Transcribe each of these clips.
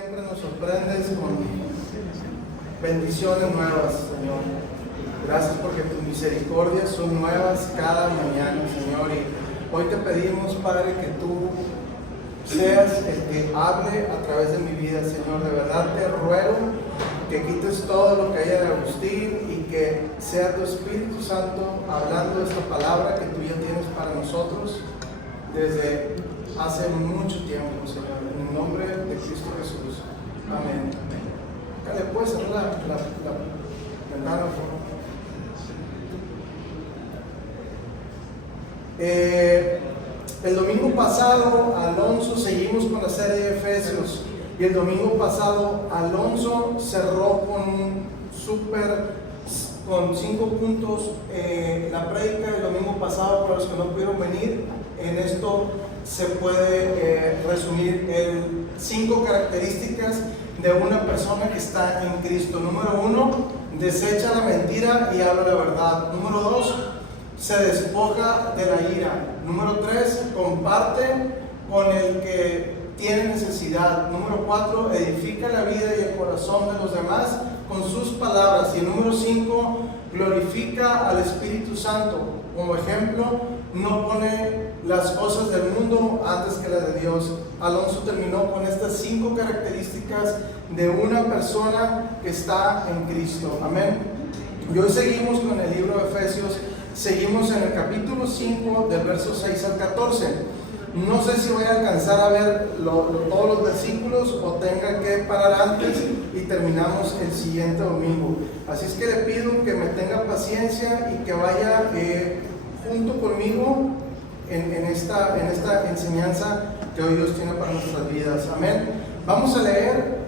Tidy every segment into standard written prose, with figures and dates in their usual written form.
siempre nos sorprendes con bendiciones nuevas, Señor. Gracias porque tus misericordias son nuevas cada mañana, Señor. Y hoy te pedimos, Padre, que tú seas el que hable a través de mi vida, Señor. De verdad te ruego que quites todo lo que haya de Agustín y que sea tu Espíritu Santo hablando de esta palabra que tú ya tienes para nosotros desde hace mucho tiempo, Señor. En el nombre de Cristo Jesús. Amén. ¿Le puedes cerrar la ventana, por favor? El domingo pasado, Alonso, seguimos con la serie de Efesios. Y el domingo pasado, Alonso cerró con 5 puntos la prédica del domingo pasado. Para los que no pudieron venir, en esto se puede resumir en 5 características de una persona que está en Cristo. Número 1, desecha la mentira y habla la verdad. Número 2, se despoja de la ira. Número 3, comparte con el que tiene necesidad. Número 4, edifica la vida y el corazón de los demás con sus palabras. Y número 5, glorifica al Espíritu Santo. Como ejemplo, no pone las cosas del mundo antes que las de Dios. Alonso terminó con estas 5 características de una persona que está en Cristo. Amén. Y hoy seguimos con el libro de Efesios. Seguimos en el capítulo 5, del verso 6 al 14. No sé si voy a alcanzar a ver todos los versículos o tenga que parar antes y terminamos el siguiente domingo. Así es que le pido que me tenga paciencia y que vaya junto conmigo en esta enseñanza que hoy Dios tiene para nuestras vidas. Amén. Vamos a leer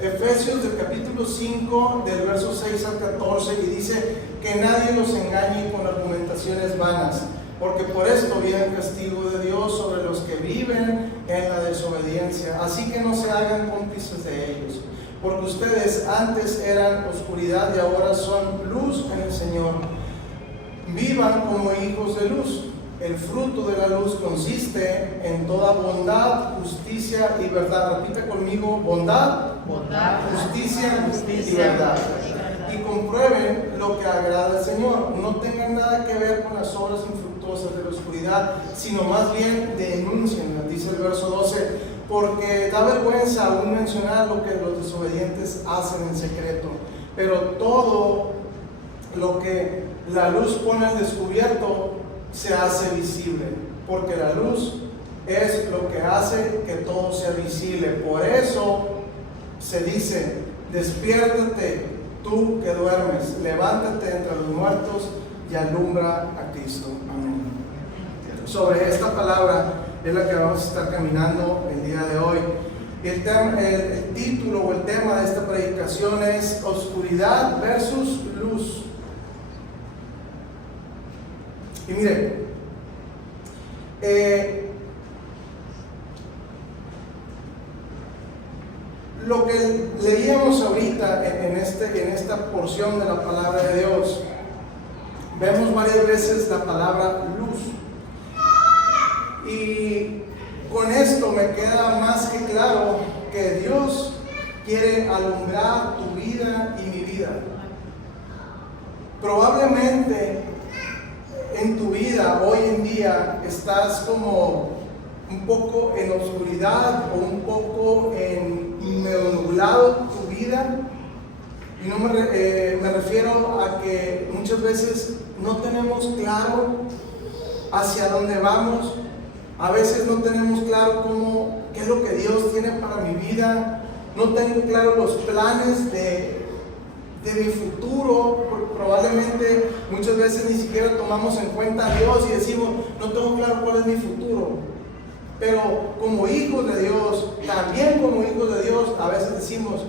Efesios del capítulo 5, del verso 6 al 14, y dice: que nadie los engañe con argumentaciones vanas, porque por esto viene el castigo de Dios sobre los que viven en la desobediencia. Así que no se hagan cómplices de ellos, porque ustedes antes eran oscuridad y ahora son luz en el Señor. Vivan como hijos de luz. El fruto de la luz consiste en toda bondad, justicia y verdad. Repita conmigo: bondad, justicia y verdad. Y comprueben lo que agrada al Señor. No tengan nada que ver con las obras infructuosas de la oscuridad, sino más bien denúncienlas, dice el verso 12, porque da vergüenza aún mencionar lo que los desobedientes hacen en secreto. Pero todo lo que la luz pone al descubierto se hace visible, porque la luz es lo que hace que todo sea visible. Por eso se dice: despiértate tú que duermes, levántate entre los muertos y alumbra a Cristo. Amén. Sobre esta palabra es la que vamos a estar caminando el día de hoy. El título o el tema de esta predicación es oscuridad versus luz. Y mire, lo que leíamos ahorita en esta porción de la palabra de Dios, vemos varias veces la palabra luz. Y con esto me queda más que claro que Dios quiere alumbrar tu vida y mi vida. Probablemente en tu vida hoy en día estás como un poco en oscuridad o un poco medio nublado tu vida. Y no me refiero a que muchas veces no tenemos claro hacia dónde vamos. A veces no tenemos claro qué es lo que Dios tiene para mi vida. No tengo claro los planes de mi futuro. Probablemente muchas veces ni siquiera tomamos en cuenta a Dios y decimos: no tengo claro cuál es mi futuro. Pero como hijos de Dios, también como hijos de Dios, a veces decimos: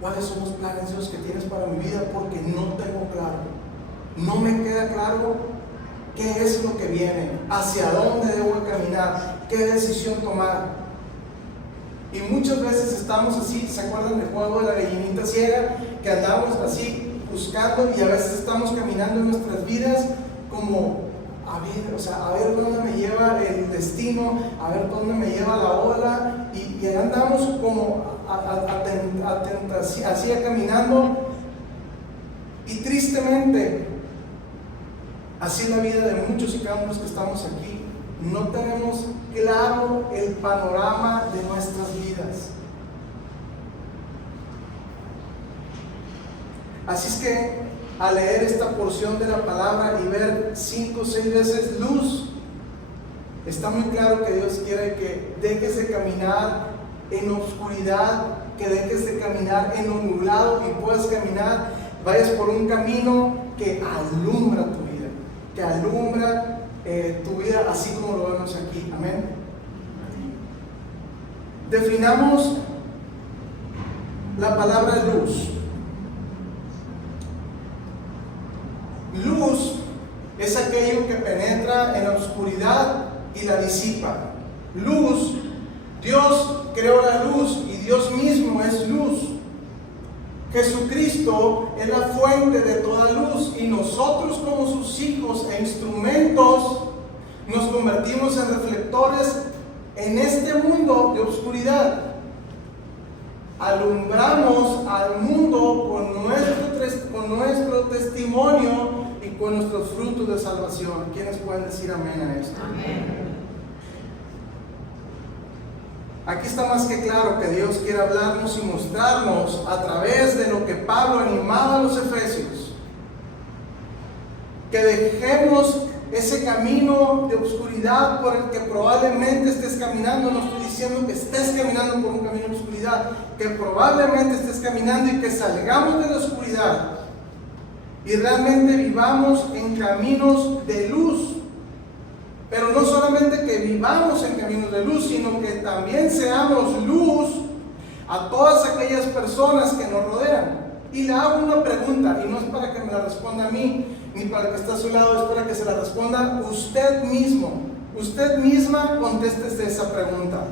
¿cuáles son los planes, Dios, que tienes para mi vida? Porque no tengo claro. No me queda claro qué es lo que viene, hacia dónde debo caminar, qué decisión tomar. Y muchas veces estamos así. ¿Se acuerdan del juego de la gallinita ciega? Que andamos así buscando, y a veces estamos caminando en nuestras vidas como a ver dónde me lleva el destino, a ver dónde me lleva la ola, y andamos como así caminando, y tristemente así es la vida de muchos y cada uno de los que estamos aquí. No tenemos claro el panorama de nuestras vidas. Así es que al leer esta porción de la palabra y ver 5 o 6 veces luz, está muy claro que Dios quiere que dejes de caminar en oscuridad, que dejes de caminar en un nublado y puedas caminar, vayas por un camino que alumbra tu vida, que alumbra tu vida así como lo vemos aquí. Amén. Definamos la palabra luz. Luz es aquello que penetra en la oscuridad y la disipa. Luz, Dios creó la luz y Dios mismo es luz. Jesucristo es la fuente de toda luz y nosotros como sus hijos e instrumentos nos convertimos en reflectores en este mundo de oscuridad. Alumbramos al mundo con nuestro testimonio y con nuestros frutos de salvación. ¿Quiénes pueden decir amén a esto? Amén. Aquí está más que claro que Dios quiere hablarnos y mostrarnos a través de lo que Pablo animaba a los efesios, que dejemos ese camino de oscuridad por el que probablemente estés caminando. No estoy diciendo que estés caminando por un camino de oscuridad, que probablemente estés caminando, y que salgamos de la oscuridad y realmente vivamos en caminos de luz. Pero no solamente que vivamos en caminos de luz, sino que también seamos luz a todas aquellas personas que nos rodean. Y le hago una pregunta, y no es para que me la responda a mí, ni para el que está a su lado, es para que se la responda usted mismo. Usted misma contéstese esa pregunta.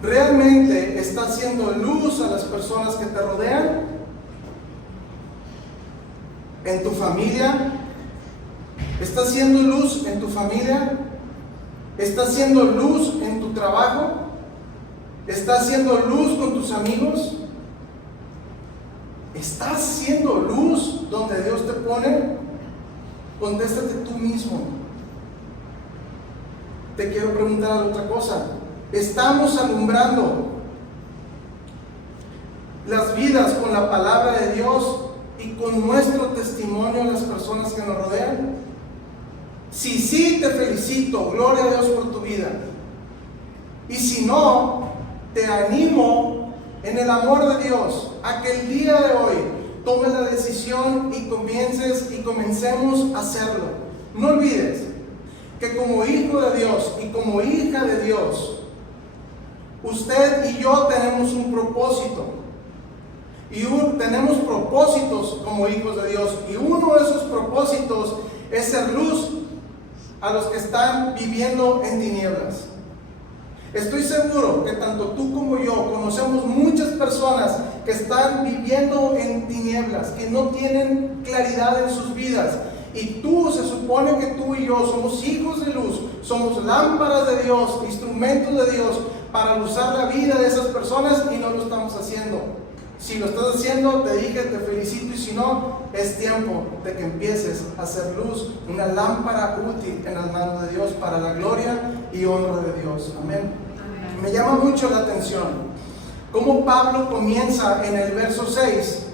¿Realmente está haciendo luz a las personas que te rodean? ¿En tu familia? ¿Está haciendo luz en tu familia? ¿Está haciendo luz en tu trabajo? ¿Está haciendo luz con tus amigos? ¿Estás haciendo luz donde Dios te pone? Contéstate tú mismo. Te quiero preguntar otra cosa. ¿Estamos alumbrando las vidas con la palabra de Dios y con nuestro testimonio a las personas que nos rodean? Si sí, te felicito, gloria a Dios por tu vida. Y si no, te animo en el amor de Dios a que el día de hoy tomes la decisión y comencemos a hacerlo. No olvides que como hijo de Dios y como hija de Dios, usted y yo tenemos un propósito. Y tenemos propósitos como hijos de Dios. Y uno de esos propósitos es ser luz a los que están viviendo en tinieblas. Estoy seguro que tanto tú como yo conocemos muchas personas que están viviendo en tinieblas, que no tienen claridad en sus vidas. Y se supone que tú y yo somos hijos de luz, somos lámparas de Dios, instrumentos de Dios para usar la vida de esas personas, y no lo estamos haciendo. Si lo estás haciendo, te dije, te felicito, y si no, es tiempo de que empieces a hacer luz, una lámpara útil en las manos de Dios para la gloria y honra de Dios. Amén. Amén. Me llama mucho la atención cómo Pablo comienza en el verso 6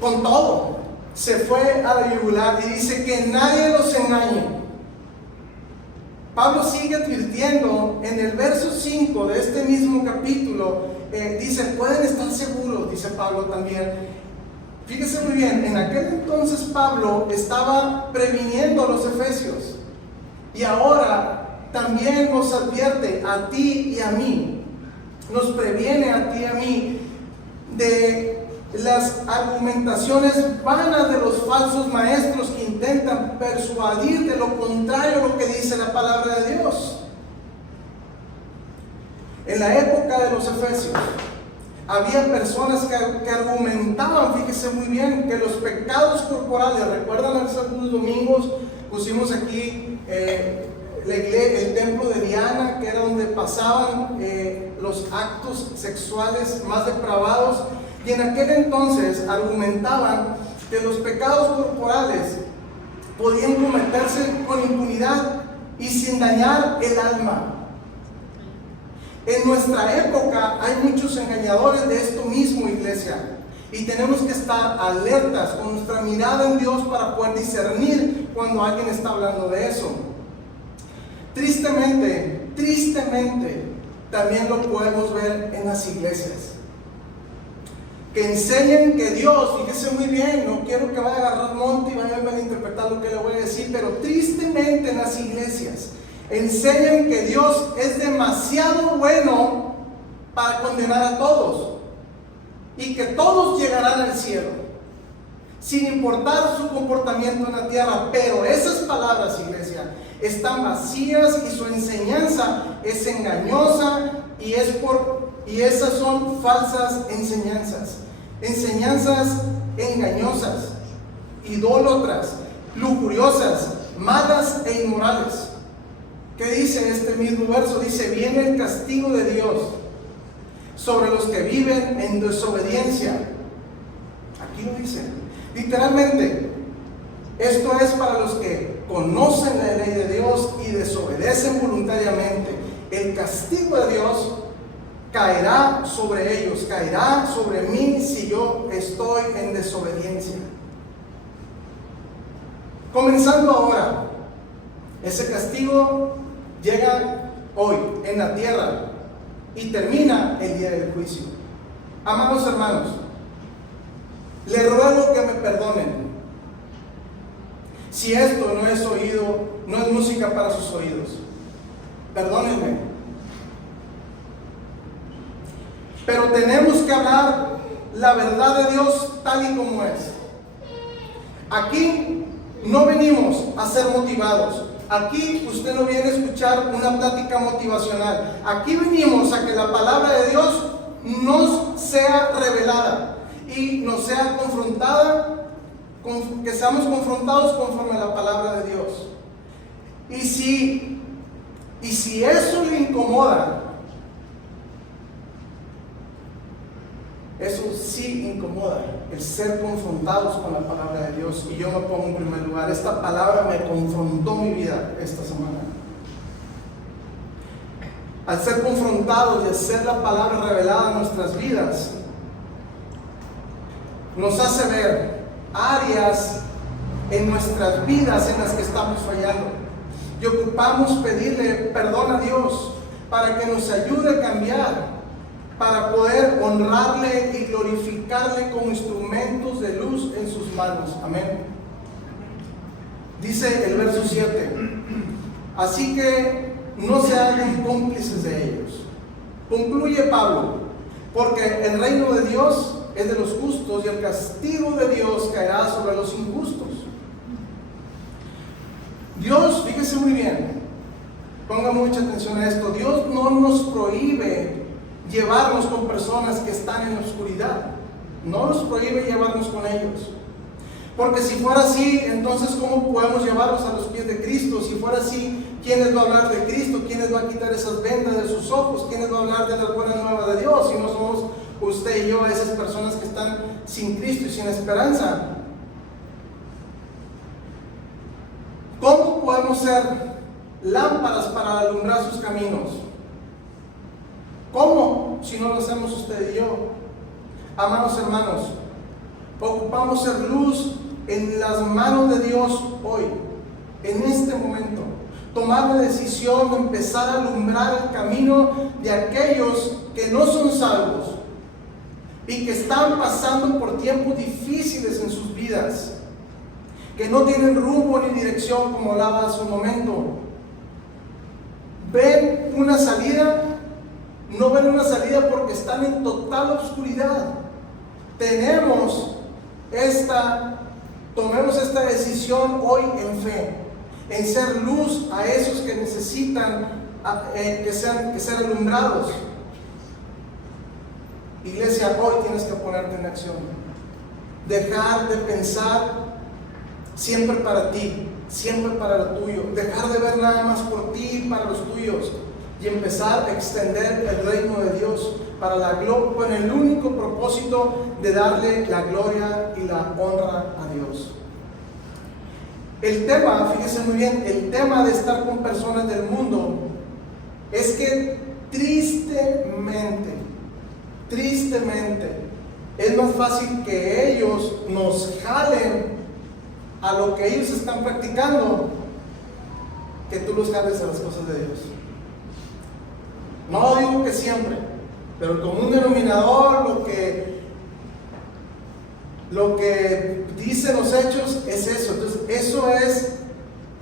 con todo. Se fue a la yugular y dice que nadie los engañe. Pablo sigue advirtiendo en el verso 5 de este mismo capítulo. Dice, pueden estar seguros, dice Pablo también. Fíjese muy bien, en aquel entonces Pablo estaba previniendo a los efesios, y ahora también nos advierte a ti y a mí, nos previene a ti y a mí de las argumentaciones vanas de los falsos maestros que intentan persuadir de lo contrario a lo que dice la palabra de Dios. En la época de los efesios había personas que argumentaban, fíjese muy bien, que los pecados corporales, recuerdan hace algunos domingos pusimos aquí el templo de Diana, que era donde pasaban los actos sexuales más depravados, y en aquel entonces argumentaban que los pecados corporales podían cometerse con impunidad y sin dañar el alma. En nuestra época hay muchos engañadores de esto mismo, iglesia, y tenemos que estar alertas con nuestra mirada en Dios para poder discernir cuando alguien está hablando de eso. Tristemente, también lo podemos ver en las iglesias, que enseñan que Dios, fíjese muy bien, no quiero que vaya a agarrar monte y vaya a malinterpretar lo que le voy a decir, pero tristemente en las iglesias enseñan que Dios es demasiado bueno para condenar a todos y que todos llegarán al cielo, sin importar su comportamiento en la tierra. Pero esas palabras, iglesia, están vacías y su enseñanza es engañosa y esas son falsas enseñanzas engañosas, idólatras, lujuriosas, malas e inmorales. ¿Qué dice este mismo verso? Dice: viene el castigo de Dios sobre los que viven en desobediencia. Aquí lo dice literalmente. Esto es para los que conocen la ley de Dios y desobedecen voluntariamente. El castigo de Dios caerá sobre ellos, caerá sobre mí si yo estoy en desobediencia. Comenzando ahora, ese castigo llega hoy en la tierra y termina el día del juicio. Amados hermanos, les ruego que me perdonen si esto no es música para sus oídos. Perdónenme. Pero tenemos que hablar la verdad de Dios tal y como es. Aquí no venimos a ser motivados. Aquí usted no viene a escuchar una plática motivacional. Aquí venimos a que la palabra de Dios nos sea revelada y nos sea confrontada, que seamos confrontados conforme a la palabra de Dios. Y si eso le incomoda, eso sí incomoda, el ser confrontados con la palabra de Dios. Y yo me pongo en primer lugar. Esta palabra me confrontó mi vida esta semana. Al ser confrontados y al ser la palabra revelada en nuestras vidas, nos hace ver áreas en nuestras vidas en las que estamos fallando. Y ocupamos pedirle perdón a Dios para que nos ayude a cambiar, para poder honrarle y glorificarle como instrumentos de luz en sus manos. Amén. Dice el verso 7: así que no se hagan cómplices de ellos. Concluye Pablo: porque el reino de Dios es de los justos y el castigo de Dios caerá sobre los injustos. Dios, fíjese muy bien, ponga mucha atención a esto. Dios no nos prohíbe llevarnos con personas que están en la oscuridad. No nos prohíbe llevarnos con ellos, porque si fuera así, entonces ¿cómo podemos llevarlos a los pies de Cristo? Si fuera así, ¿quién les va a hablar de Cristo? ¿Quién les va a quitar esas vendas de sus ojos? ¿Quién les va a hablar de la buena nueva de Dios? Si no somos usted y yo, esas personas que están sin Cristo y sin esperanza. ¿Cómo podemos ser lámparas para alumbrar sus caminos? ¿Cómo? Si no lo hacemos usted y yo. Amados hermanos, ocupamos ser luz en las manos de Dios hoy, en este momento. Tomar la decisión de empezar a alumbrar el camino de aquellos que no son salvos y que están pasando por tiempos difíciles en sus vidas, que no tienen rumbo ni dirección, como hablaba hace un momento. ¿Ven una salida? No ven una salida porque están en total oscuridad. Tomemos esta decisión hoy en fe, en ser luz a esos que necesitan que ser alumbrados. Iglesia, hoy tienes que ponerte en acción. Dejar de pensar siempre para ti, siempre para lo tuyo, dejar de ver nada más por ti y para los tuyos, y empezar a extender el reino de Dios para la gloria, con el único propósito de darle la gloria y la honra a Dios. El tema, fíjense muy bien, el tema de estar con personas del mundo es que tristemente, es más fácil que ellos nos jalen a lo que ellos están practicando que tú los jales a las cosas de Dios. No digo que siempre, pero el común denominador, lo que dicen los hechos es eso. Entonces, eso es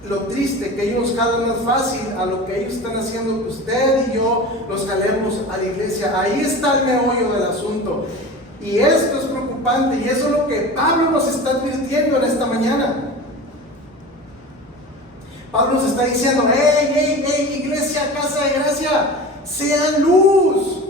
lo triste, que ellos nos jalan más fácil a lo que ellos están haciendo, que usted y yo los jalemos a la iglesia. Ahí está el meollo del asunto. Y esto es preocupante, y eso es lo que Pablo nos está advirtiendo en esta mañana. Pablo nos está diciendo: hey, iglesia, casa de gracia, sean luz.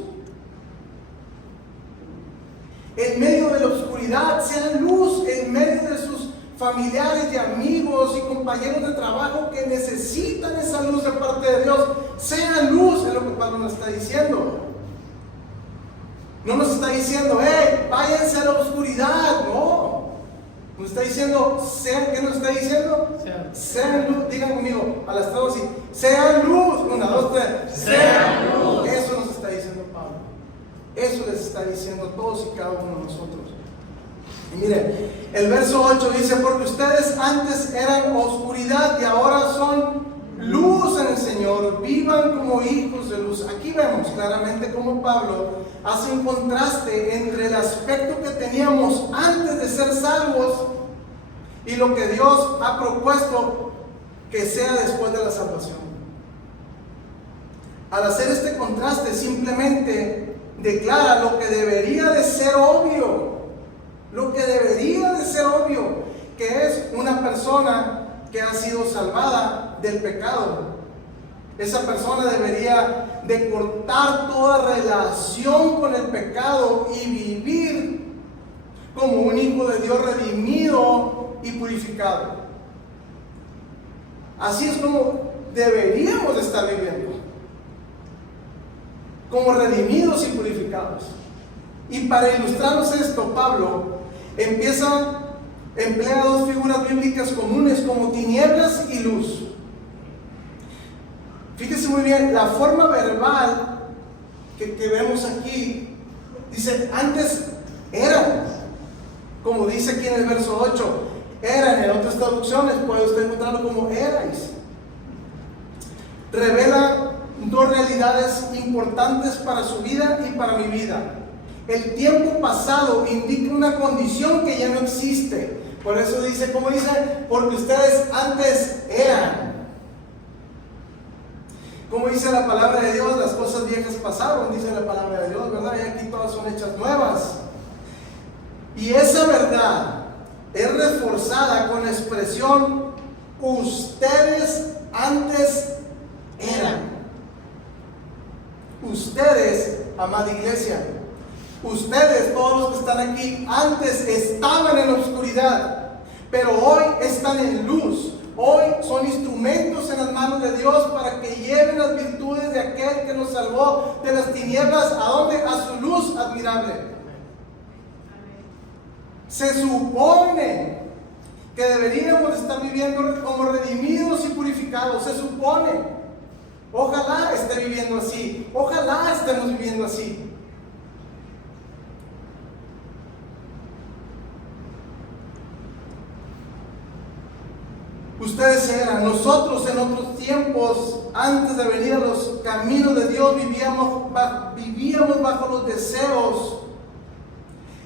En medio de la oscuridad, sean luz. En medio de sus familiares y amigos y compañeros de trabajo que necesitan esa luz de parte de Dios, sean luz, es lo que Pablo nos está diciendo. No nos está diciendo: váyanse a la oscuridad. No. Nos está diciendo, ¿qué nos está diciendo? Sean luz. Digan conmigo, a las tres así: sean luz. 1, 2, 3. Sean luz. Eso nos está diciendo Pablo. Eso les está diciendo a todos y cada uno de nosotros. Y miren, el verso 8 dice: porque ustedes antes eran oscuridad y ahora son luz en el Señor, vivan como hijos de luz. Aquí vemos claramente cómo Pablo hace un contraste entre el aspecto que teníamos antes de ser salvos y lo que Dios ha propuesto que sea después de la salvación. Al hacer este contraste, simplemente declara lo que debería de ser obvio, que es una persona que ha sido salvada del pecado. Esa persona debería de cortar toda relación con el pecado y vivir como un hijo de Dios redimido y purificado. Así es como deberíamos de estar viviendo, como redimidos y purificados. Y para ilustrarnos esto, Pablo emplea dos figuras bíblicas comunes como tinieblas y luz. Fíjense muy bien, la forma verbal que vemos aquí dice: antes eran, como dice aquí en el verso 8, eran. En otras traducciones puede usted encontrarlo como erais. Revela dos realidades importantes para su vida y para mi vida. El tiempo pasado indica una condición que ya no existe. Por eso dice, ¿cómo dice? Porque ustedes antes eran. Como dice la palabra de Dios, las cosas viejas pasaron, dice la palabra de Dios, ¿verdad? Y aquí todas son hechas nuevas. Y esa verdad es reforzada con la expresión: ustedes antes eran. Ustedes, amada iglesia, ustedes, todos los que están aquí, antes estaban en la oscuridad, pero hoy están en luz. Hoy son instrumentos en las manos de Dios para que lleven las virtudes de aquel que nos salvó de las tinieblas. ¿A dónde? A su luz admirable. Se supone que deberíamos estar viviendo como redimidos y purificados. Se supone. Ojalá esté viviendo así. Ojalá estemos viviendo así. Ustedes eran. Nosotros en otros tiempos, antes de venir a los caminos de Dios, vivíamos bajo los deseos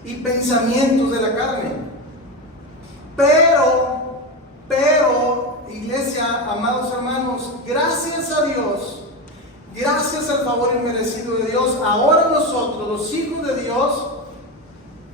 y pensamientos de la carne. Pero, iglesia, amados hermanos, gracias a Dios, gracias al favor inmerecido de Dios, ahora nosotros, los hijos de Dios,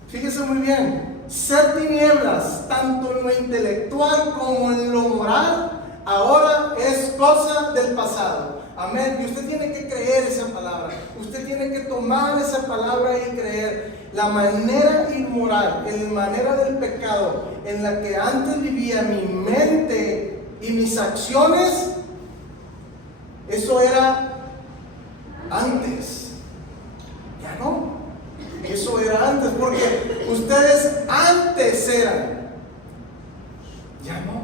fíjense muy bien, ser tinieblas, tanto en lo intelectual como en lo moral, ahora es cosa del pasado. Amén. Y usted tiene que creer esa palabra. Usted tiene que tomar esa palabra y creer. La manera inmoral, la manera del pecado en la que antes vivía mi mente y mis acciones, eso era antes. Ya no. Eso era antes, porque ustedes antes eran. Ya no.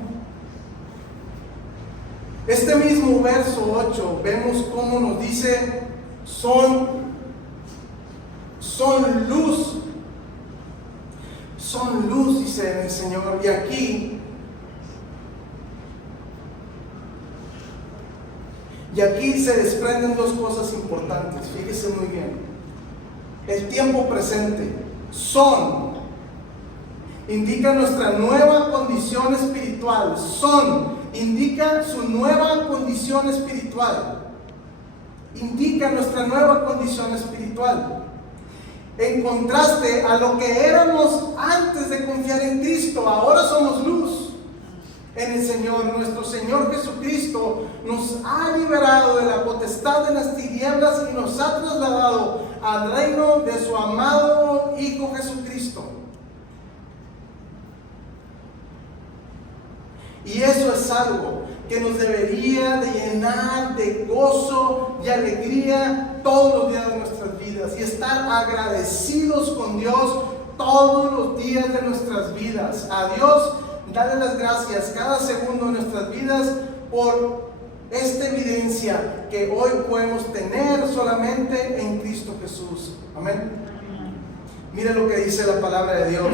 Este mismo verso 8, vemos cómo nos dice, son luz. Son luz, dice el Señor. Y aquí se desprenden dos cosas importantes. Fíjese muy bien. El tiempo presente, son, indica nuestra nueva condición espiritual. Son, indica su nueva condición espiritual. Indica nuestra nueva condición espiritual. En contraste a lo que éramos antes de confiar en Cristo, ahora somos luz en el Señor. Nuestro Señor Jesucristo nos ha liberado de la potestad de las tinieblas y nos ha trasladado al reino de su amado Hijo Jesucristo. Y eso es algo que nos debería de llenar de gozo y alegría todos los días de nuestras vidas, y estar agradecidos con Dios todos los días de nuestras vidas. A Dios darle las gracias cada segundo de nuestras vidas por esta evidencia que hoy podemos tener solamente en Cristo Jesús. Amén. Mire lo que dice la palabra de Dios.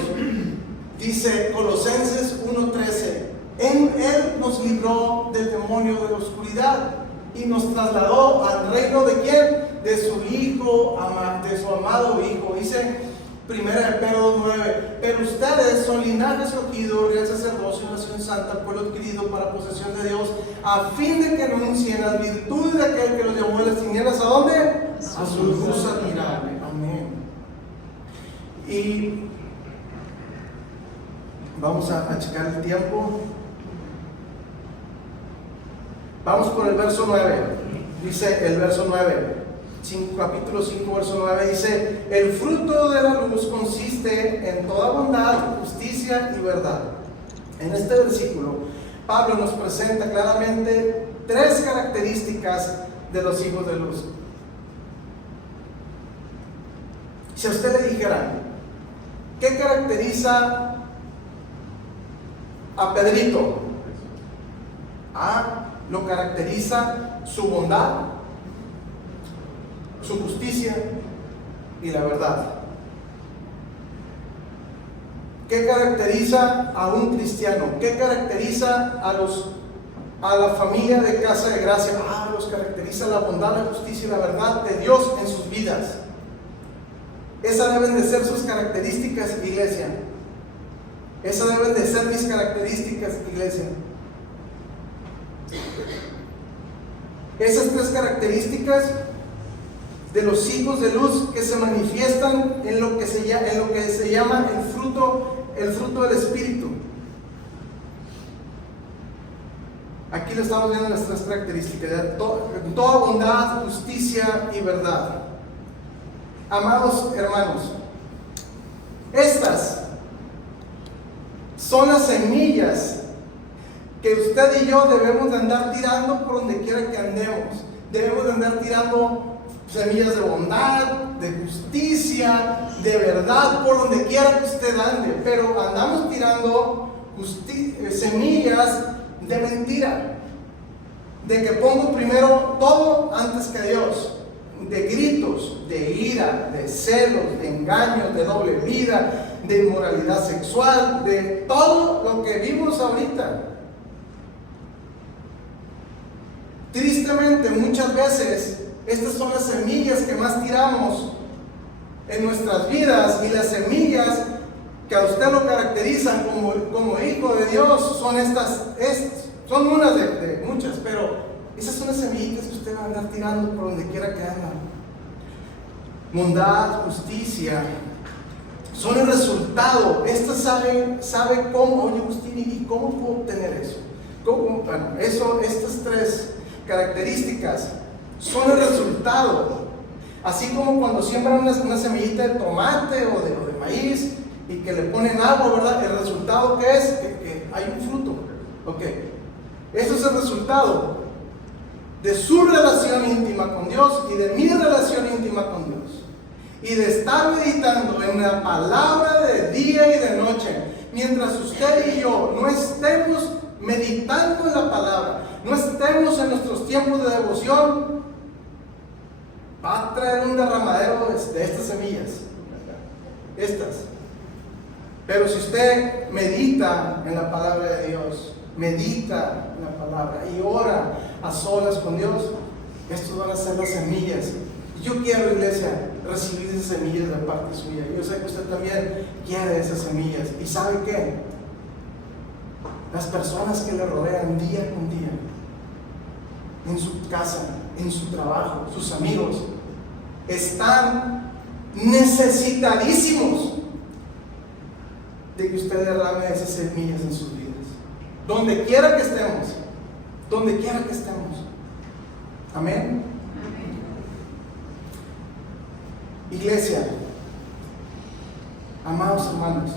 Dice Colosenses 1:13: en Él nos libró del demonio de la oscuridad y nos trasladó al reino de ¿quién? De su Hijo, de su amado Hijo. Dice 1 Pedro 2:9: pero ustedes son linaje escogido, real sacerdocio, nación santa, pueblo adquirido para posesión de Dios, a fin de que anuncien las virtudes de aquel que los llamó de las tinieblas. ¿A dónde? A su luz admirable. Amén. Y vamos a checar el tiempo. Vamos por el verso 9. Dice el verso 9. Capítulo 5, verso 9 dice: el fruto de la luz consiste en toda bondad, justicia y verdad. En este versículo, Pablo nos presenta claramente tres características de los hijos de luz. Si a usted le dijera, ¿qué caracteriza a Pedrito? Lo caracteriza su bondad, su justicia y la verdad. ¿Qué caracteriza a un cristiano? ¿Qué caracteriza a la familia de Casa de Gracia? Los caracteriza la bondad, la justicia y la verdad de Dios en sus vidas. Esas deben de ser sus características, iglesia. Esas deben de ser mis características, iglesia. Esas tres características de los hijos de luz que se manifiestan en lo que se llama el fruto del Espíritu. Aquí lo estamos viendo en las tres características: toda bondad, justicia y verdad. Amados hermanos, estas son las semillas que usted y yo debemos de andar tirando por donde quiera que andemos. Debemos de andar tirando semillas de bondad, de justicia, de verdad, por donde quiera que usted ande. Pero andamos tirando semillas de mentira, de que pongo primero todo antes que Dios, de gritos, de ira, de celos, de engaños, de doble vida, de inmoralidad sexual, de todo lo que vimos ahorita. Tristemente, muchas veces estas son las semillas que más tiramos en nuestras vidas, y las semillas que a usted lo caracterizan como hijo de Dios son son unas de muchas, pero esas son las semillas que usted va a andar tirando por donde quiera que anda. Bondad, justicia, son el resultado. Esta sabe cómo. Oye, Agustín, ¿y cómo puedo obtener eso? Estas tres características son el resultado. Así como cuando siembran una semillita de tomate o de maíz y que le ponen agua, ¿verdad? El resultado que es que hay un fruto. Ok. Eso es el resultado de su relación íntima con Dios y de mi relación íntima con Dios. Y de estar meditando en la palabra de día y de noche. Mientras usted y yo no estemos meditando en la palabra, no estemos en nuestros tiempos de devoción, va a traer un derramadero de estas semillas. Estas. Pero si usted medita en la palabra de Dios, medita en la palabra y ora a solas con Dios, estos van a ser las semillas. Yo quiero, iglesia, recibir esas semillas de parte suya. Yo sé que usted también quiere esas semillas. ¿Y sabe qué? Las personas que le rodean día con día, en su casa, en su trabajo, sus amigos, están necesitadísimos de que usted derrame esas semillas en sus vidas. Donde quiera que estemos, donde quiera que estemos. Amén. Iglesia, amados hermanos,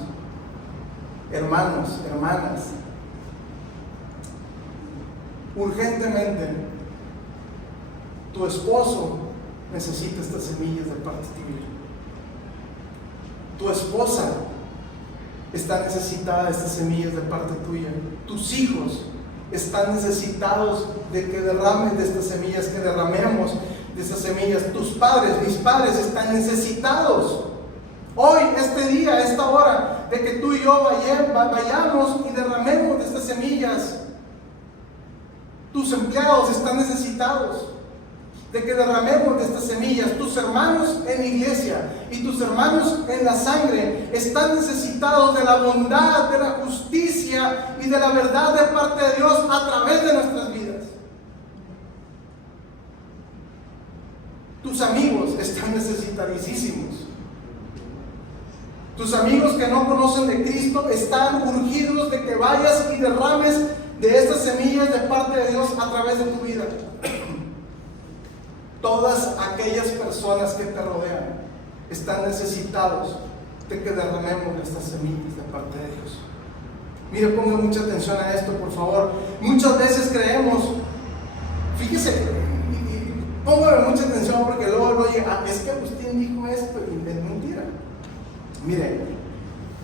hermanas, urgentemente tu esposo necesita estas semillas de parte tuya. Tu esposa está necesitada de estas semillas de parte tuya. Tus hijos están necesitados de que derramen de estas semillas, que derramemos de estas semillas. Tus padres, mis padres están necesitados hoy, este día, esta hora, de que tú y yo vayamos y derramemos de estas semillas. Tus empleados están necesitados de que derramemos de estas semillas. Tus hermanos en la iglesia y tus hermanos en la sangre están necesitados de la bondad, de la justicia y de la verdad de parte de Dios a través de nuestras vidas. Tus amigos están necesitadísimos. Tus amigos que no conocen de Cristo están urgidos de que vayas y derrames de estas semillas de parte de Dios a través de tu vida. Todas aquellas personas que te rodean están necesitados de que derramemos de estas semillas de parte de Dios. Mire, ponga mucha atención a esto, por favor. Muchas veces creemos, fíjese, póngale mucha atención porque luego llega, es que Agustín dijo esto y es mentira. Mire,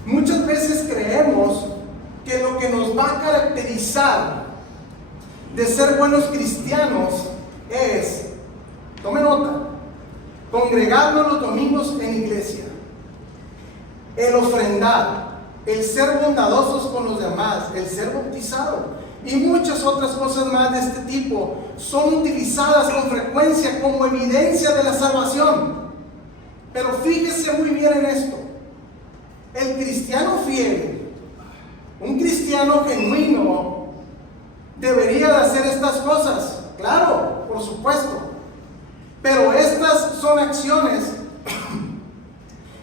muchas veces creemos que lo que nos va a caracterizar de ser buenos cristianos es, tome nota, congregarnos los domingos en iglesia, el ofrendar, el ser bondadosos con los demás, el ser bautizado y muchas otras cosas más de este tipo son utilizadas con frecuencia como evidencia de la salvación. Pero fíjese muy bien en esto: el cristiano fiel, un cristiano genuino, debería de hacer estas cosas, claro, por supuesto. Pero estas son acciones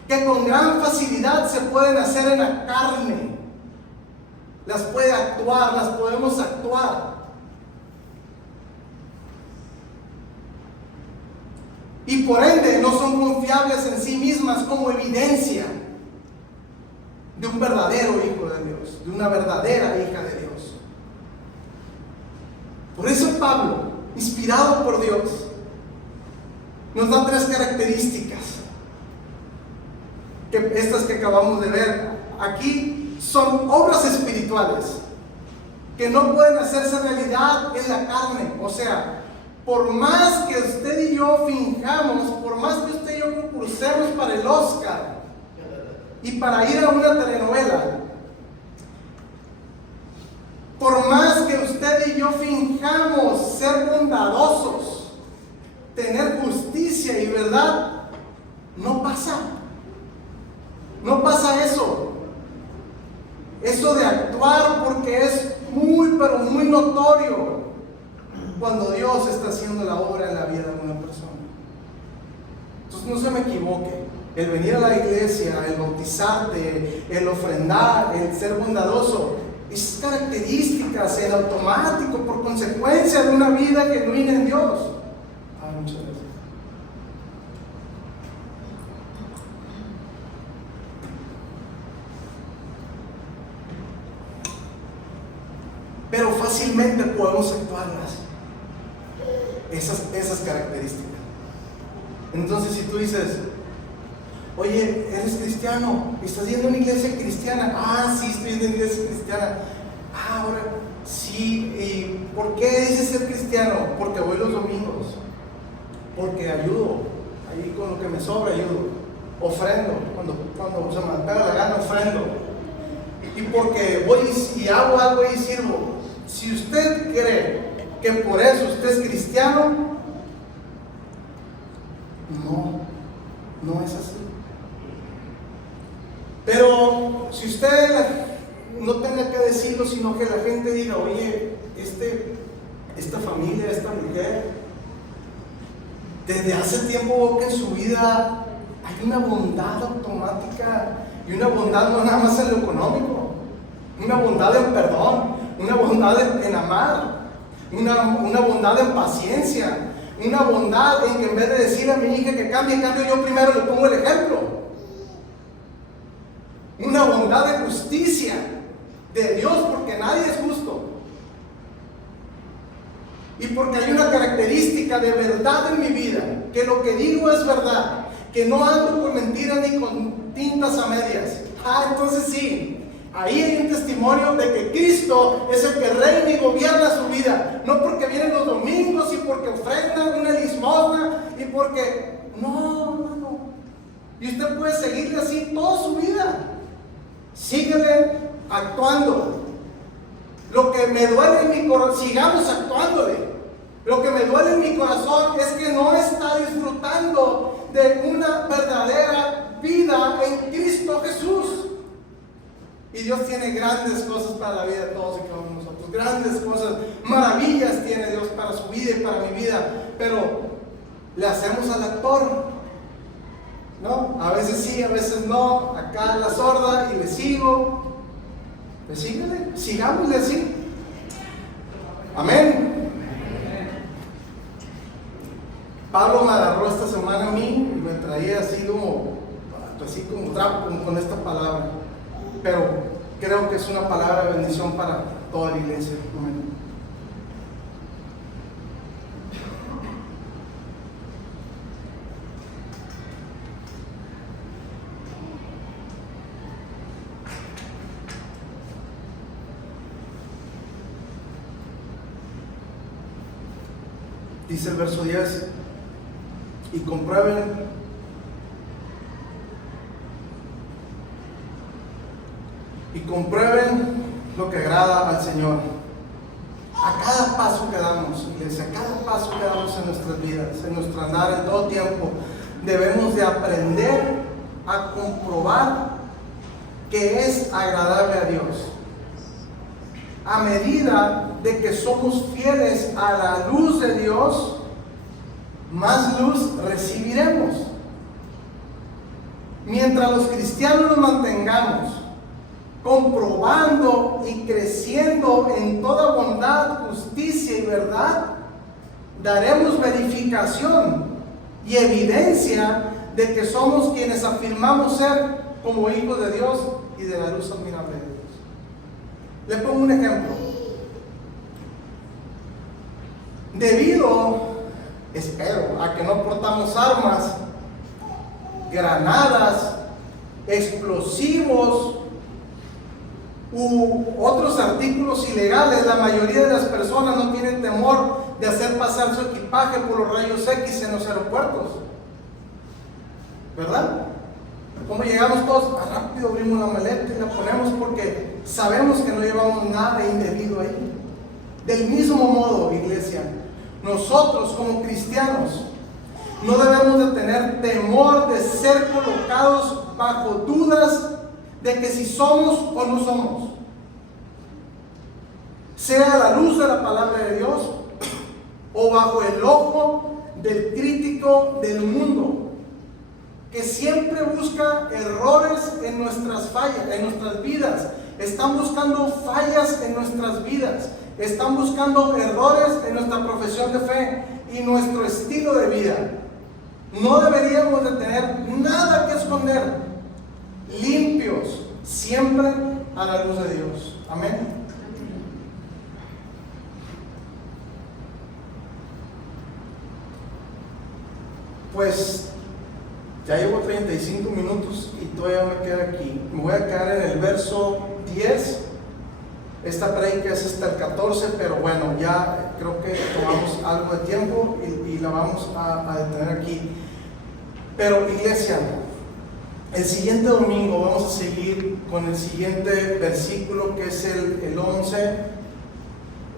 que con gran facilidad se pueden hacer en la carne. Las puede actuar, las podemos actuar. Y por ende no son confiables en sí mismas como evidencia de un verdadero hijo de Dios, de una verdadera hija de Dios. Por eso Pablo, inspirado por Dios, nos da 3 características, que estas que acabamos de ver aquí son obras espirituales que no pueden hacerse realidad en la carne. O sea, por más que usted y yo finjamos, por más que usted y yo concursemos para el Oscar y para ir a una telenovela, por más que usted y yo finjamos ser bondadosos, tener justicia y verdad, no pasa. No pasa eso. Eso de actuar porque es muy, pero muy notorio cuando Dios está haciendo la obra en la vida de una persona. Entonces no se me equivoque. El venir a la iglesia, el bautizarte, el ofrendar, el ser bondadoso, esas características en automático por consecuencia de una vida genuina en Dios. Muchas gracias. pero fácilmente podemos actuarlas. Esas características. Entonces, si tú dices, oye, eres cristiano, estás yendo a una iglesia cristiana. Ah, sí, estoy yendo a una iglesia cristiana. Ah, ahora sí. ¿Y por qué dices ser cristiano? Porque voy los domingos, porque ayudo, ahí con lo que me sobra ayudo, ofrendo, cuando se me pega la gana ofrendo, y porque voy y hago algo y sirvo. Si usted cree que por eso usted es cristiano, no es así. Pero si usted no tenga que decirlo, sino que la gente diga, oye, esta familia, esta mujer, desde hace tiempo que en su vida hay una bondad automática, y una bondad no nada más en lo económico, una bondad en perdón, una bondad en amar, una bondad en paciencia, una bondad en que en vez de decir a mi hija que cambie, yo primero le pongo el ejemplo. Una bondad de justicia de Dios, porque nadie es justo. Y porque hay una característica de verdad en mi vida, que lo que digo es verdad, que no ando con mentiras ni con tintas a medias. Entonces sí, ahí hay un testimonio de que Cristo es el que reina y gobierna su vida. No porque vienen los domingos y porque ofrendan una limosna y porque... No. Y usted puede seguirle así toda su vida. Síguele actuando. Lo que me duele en mi corazón, sigamos actuándole. Lo que me duele en mi corazón es que no está disfrutando de una verdadera vida en Cristo Jesús. Y Dios tiene grandes cosas para la vida de todos y cada uno de nosotros. Grandes cosas, maravillas tiene Dios para su vida y para mi vida. Pero le hacemos al actor, ¿no? A veces sí, a veces no. Acá la sorda y le sigo. Pues síguele, sigámosle así. Amén. Pablo me agarró esta semana a mí y me traía así como trapo con esta palabra. Pero creo que es una palabra de bendición para toda la iglesia. Amén. Dice el verso 10, y comprueben lo que agrada al Señor. A cada paso que damos, iglesia, a cada paso que damos en nuestras vidas, en nuestro andar, en todo tiempo, debemos de aprender a comprobar que es agradable a Dios. A medida de que somos fieles a la luz de Dios, más luz recibiremos. Mientras los cristianos nos mantengamos comprobando y creciendo en toda bondad, justicia y verdad, daremos verificación y evidencia de que somos quienes afirmamos ser como hijos de Dios y de la luz admirable de Dios. Le pongo un ejemplo. Debido, espero, a que no portamos armas, granadas, explosivos u otros artículos ilegales, la mayoría de las personas no tienen temor de hacer pasar su equipaje por los rayos X en los aeropuertos, ¿verdad? Como llegamos todos, rápido abrimos la maleta y la ponemos porque sabemos que no llevamos nada indebido ahí. Del mismo modo, iglesia, nosotros como cristianos no debemos de tener temor de ser colocados bajo dudas de que si somos o no somos, sea a la luz de la palabra de Dios o bajo el ojo del crítico del mundo, que siempre busca errores en nuestras fallas, en nuestras vidas. Están buscando fallas en nuestras vidas, están buscando errores en nuestra profesión de fe y nuestro estilo de vida. No deberíamos de tener nada que esconder, limpios siempre a la luz de Dios. Amén. Pues ya llevo 35 minutos y todavía me quedo aquí. Me voy a quedar en el verso 10. Esta prédica es hasta el 14, pero bueno, ya creo que tomamos algo de tiempo y la vamos a detener aquí. Pero iglesia, el siguiente domingo vamos a seguir con el siguiente versículo, que es el 11,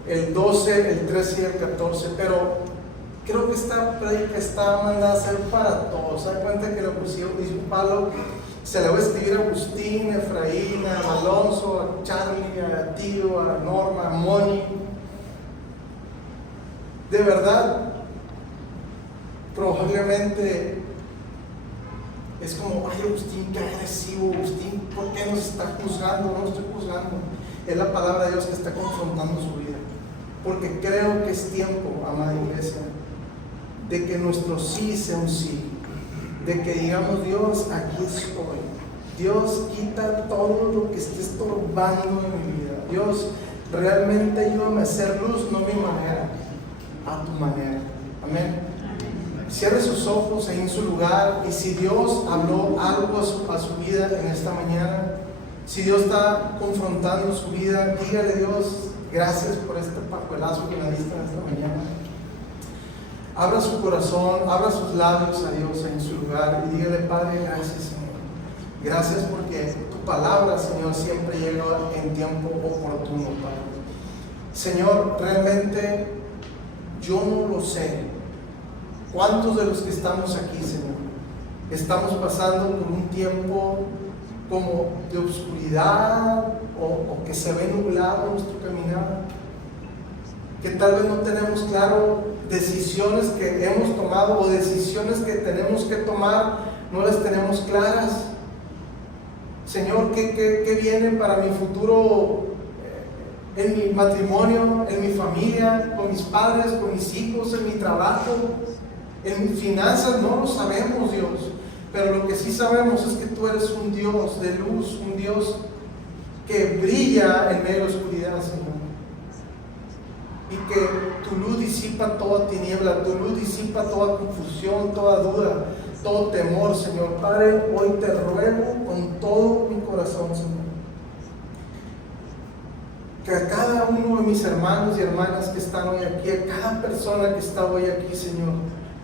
el 12, el 13 y el 14. Pero creo que esta prédica está mandada a ser para todos. ¿Se dan cuenta que lo puso Pablo? Se le va a escribir a Agustín, a Efraín, a Alonso, a Charlie, a Tío, a Norma, a Moni. De verdad, probablemente es como, ay Agustín, qué agresivo, Agustín, ¿por qué nos está juzgando? No estoy juzgando. Es la palabra de Dios que está confrontando su vida. Porque creo que es tiempo, amada iglesia, de que nuestro sí sea un sí. De que digamos, Dios, aquí estoy. Dios, quita todo lo que esté estorbando en mi vida. Dios, realmente ayúdame a hacer luz, no a mi manera, a tu manera. Amén. Cierre sus ojos ahí en su lugar, y si Dios habló algo a su vida en esta mañana, si Dios está confrontando su vida, dígale, Dios, gracias por este pajuelazo que me diste en esta mañana. Abra su corazón, abra sus labios a Dios en su lugar y dígale, Padre, gracias, Señor. Gracias porque tu palabra, Señor, siempre llega en tiempo oportuno, Padre. Señor, realmente yo no lo sé. ¿Cuántos de los que estamos aquí, Señor, estamos pasando por un tiempo como de oscuridad o que se ve nublado nuestro caminar? Que tal vez no tenemos claro decisiones que hemos tomado o decisiones que tenemos que tomar, no las tenemos claras. Señor, ¿qué viene para mi futuro en mi matrimonio, en mi familia, con mis padres, con mis hijos, en mi trabajo, en mis finanzas? No lo sabemos, Dios, pero lo que sí sabemos es que tú eres un Dios de luz, un Dios que brilla en medio de la oscuridad, Señor. Y que tu luz disipa toda tiniebla, tu luz disipa toda confusión, toda duda, todo temor, Señor. Padre, hoy te ruego con todo mi corazón, Señor, que a cada uno de mis hermanos y hermanas que están hoy aquí, a cada persona que está hoy aquí, Señor,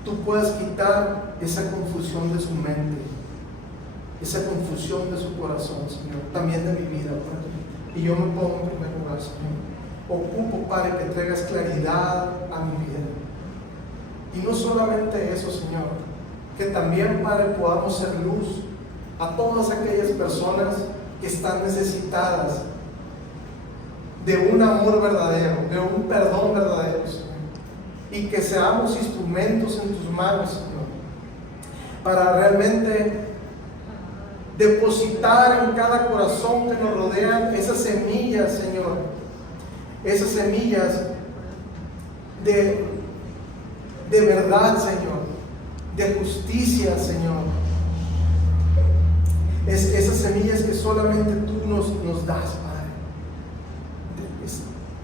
tú puedas quitar esa confusión de su mente, esa confusión de su corazón, Señor, también de mi vida, Padre. Y yo me pongo en primer lugar, Señor. Ocupo, Padre, que traigas claridad a mi vida. Y no solamente eso, Señor, que también, Padre, podamos ser luz a todas aquellas personas que están necesitadas de un amor verdadero, de un perdón verdadero, Señor. Y que seamos instrumentos en tus manos, Señor, para realmente depositar en cada corazón que nos rodean esas semillas, Señor. Esas semillas de verdad, Señor, de justicia, Señor. Esas semillas que solamente tú nos das, Padre.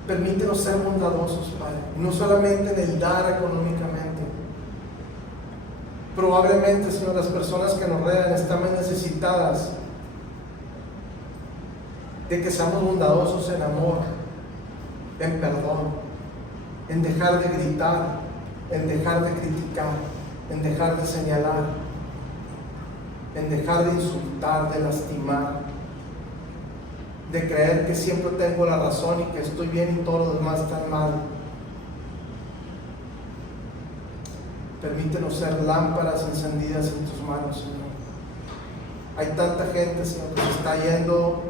Permítenos ser bondadosos, Padre, no solamente en el dar económicamente. Probablemente, Señor, las personas que nos rodean están más necesitadas de que seamos bondadosos en amor, en perdón, en dejar de gritar, en dejar de criticar, en dejar de señalar, en dejar de insultar, de lastimar, de creer que siempre tengo la razón y que estoy bien y todos los demás están mal. Permítenos ser lámparas encendidas en tus manos, Señor. Hay tanta gente, Señor, que se está yendo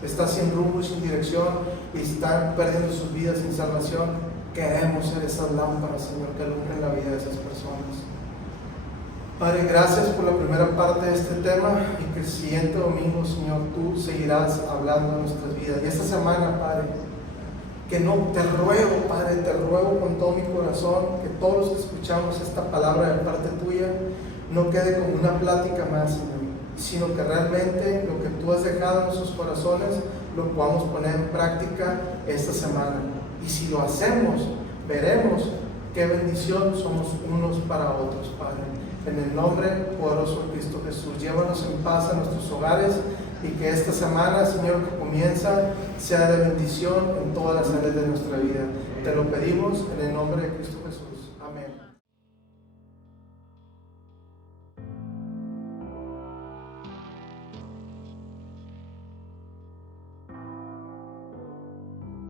está sin rumbo y sin dirección y están perdiendo sus vidas sin salvación. Queremos ser esas lámparas, Señor, que alumbren la vida de esas personas. Padre, gracias por la primera parte de este tema y que el siguiente domingo, Señor, tú seguirás hablando de nuestras vidas. Y esta semana, Padre, que no, te ruego, Padre, te ruego con todo mi corazón que todos los que escuchamos esta palabra de parte tuya no quede como una plática más, Señor, sino que realmente lo que tú has dejado en nuestros corazones lo podamos poner en práctica esta semana. Y si lo hacemos, veremos Qué bendición somos unos para otros, Padre. En el nombre poderoso de Cristo Jesús, llévanos en paz a nuestros hogares y que esta semana, Señor, que comienza, sea de bendición en todas las áreas de nuestra vida. Te lo pedimos en el nombre de Cristo Jesús.